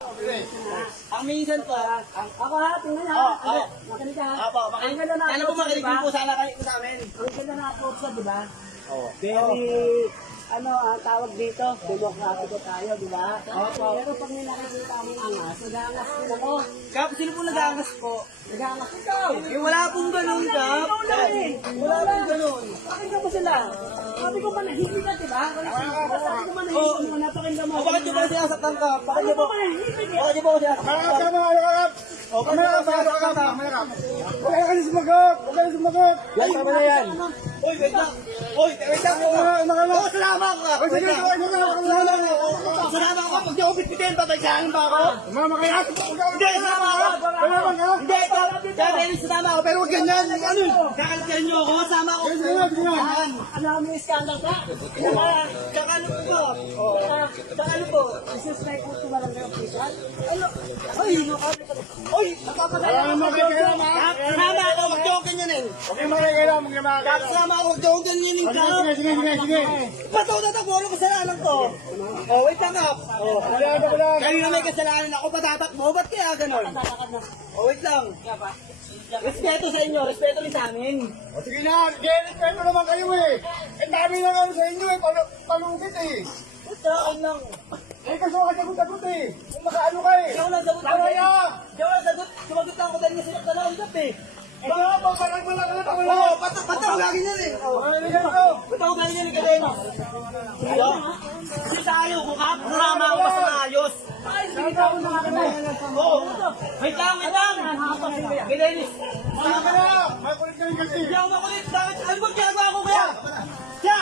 Ang minsan po, Ako ha, tingnan ha. Makinig ka ha. Apo, Ang ganda na sana po makinig din po sana kayo sa amin. Ang ganda na approach sa, di ba? Oo. Very, ang tawag dito, demokratiko tayo, di ba? Pero pag may nakikita mong angas, nag-aangas din ako. Kap, sino po nag-aangas po? Nag-aangas ikaw. Wala pong ganun, Kap. Ikaw lang eh. Wala pong ganun. Pakinggan mo sila. Sabi ko manahimik ka, di ba? Sabi ko manahimik mo, napakinggan mo. O, bakit niyo po sinasaktan, Kap? Bakit niyo po? Bakit niyo po sinasaktan? O, bakit niyo po sinasaktan, Kap? Huwag ka kasi sumagot! Huwag ka kasi sumagot! Ay, tama na yan. Uy, wait lang. Uy, wait lang. Oo, salama ako, Kap. Wait lang. Salama ako. Pag di ako bitbitin, papagsaan ba ako? Mama kaya! Hindi, salama ako. Kalaban ka? Hindi, Kap, salama ako. Pero huwag ganyan. Ano yun? Kakalagyan niyo ako. Sama ako. Alam mo yung scandal ka? Saka ano po? Saka ano po? This is like kung tumalang kayo official. Ano? Ay, Uy, napapagaya Wala naman kayo kailangan, ha? Sama ako, wag niyo akong ganyanin. Huwag kayong makikailangan, huwag kayong Kap, makikailangan. sama ako, wag niyo akong ganyanin, Kap. Sige. Ba't ako tatakbo? Ano kasalanan ko? Oh, wait lang, Kap. Kanina may kasalanan ako, patatakbo. Ba't kaya ganon? Oh, wait lang. Respeto sa inyo, respeto rin sa amin. O sige na, respeto naman kayo eh. Ang dami na nga sa inyo eh, palugit eh. Ba't kaya lang? Eh kasi ako sagot-sagot eh. Kung makaano ka eh. Hindi ako nasagot. Kaya! Hindi ako nasagot. Sumagot lang ako dahil nga sinaktan ako ang eh. Baka ba, parang wala ka na ako lang. Oo, ba't ako lagi niyan eh? Ba't ako lagi niyan eh, Kadeng? Hindi tayo, Kap. Sama ako basta maayos. Oo. Wait lang. Gidenis. Wala ka na! May kulit ka rin kasi. Hindi ako makulit. Bakit? Ano ba ginagawa ko kaya? Siya!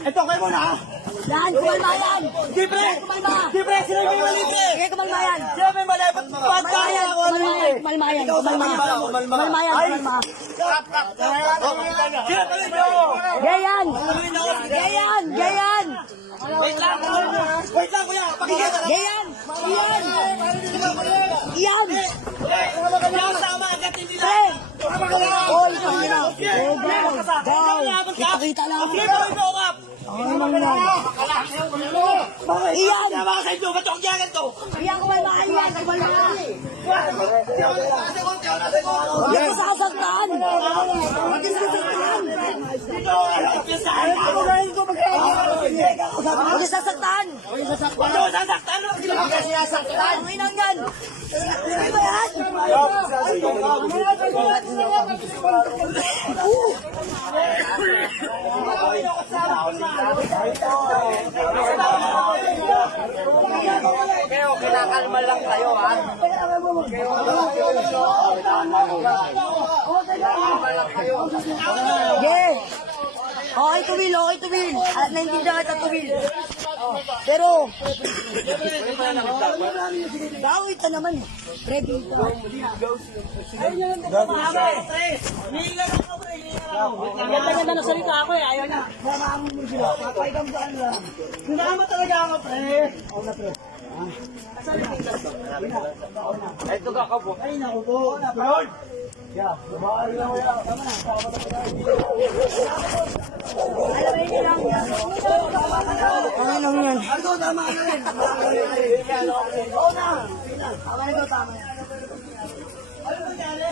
Ito, kayo muna ha? Yan, kumalma yan! Di pre! Di pre! Sila yung mali pre! Sige, kumalma yan! Sila yung mali! Ba't kaya ako ano yun eh? Kumalma yan! Ikaw kumalma. Kumalma yan! Kumalma! Sila pala ito! Gayan! Paluin ako! Gayan! Gayan! Wait lang kuya! Pakikita lang! Gayan! Iyan! Iyan! Hindi ako sama agad hindi Pre! lang! Oy, tangina! Gaw! Kita lang! Sige pa rin ako Kap! Iyan! Tama ka sa inyo! Ba't ako giyagan to? Iyan, kumalma ka! Iyan! Kumalma ka! Hindi ako nasasagot! Huwag ka sasaktan! Huwag ka sasaktan! Huwag ka sasaktan! Ba't ako sasaktan? Ang inang yan! Ano ba yan? Pero kinakalma lang kayo ha? Yeah! Okay to Will! At naintindihan kita to Will. Pero, gawin ka naman eh. Ready ka. Ayun yun ang tama eh! Tres! Hingin lang ako pre! Ganda na salita ako eh. Ayaw na. Marami mo sila. Papaikam ka ano lang. Sinama talaga ako pre! Oo na pre. Ito kakabo. Ay naku po! Lord! Yeah. Bahay na wala. Tama na. Alam mo yun lang yan. Ano lang yan? Argo, tama ka na rin! Oo na. Tama na ito, tama na. Ano nangyari?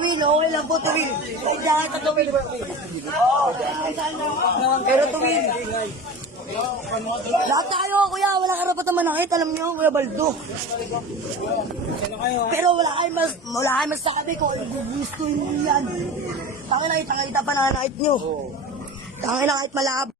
Will, okay lang po to Will. Kaya kita to Will. Pero to Will. Lahat tayo, kuya. Wala karapatan manakit. Alam niyo, kuya Baldo. Pero wala kayong masabi ko. Gusto nyo yan. Tangina, kita pa nanakit nyo. Tangina, kahit malabo.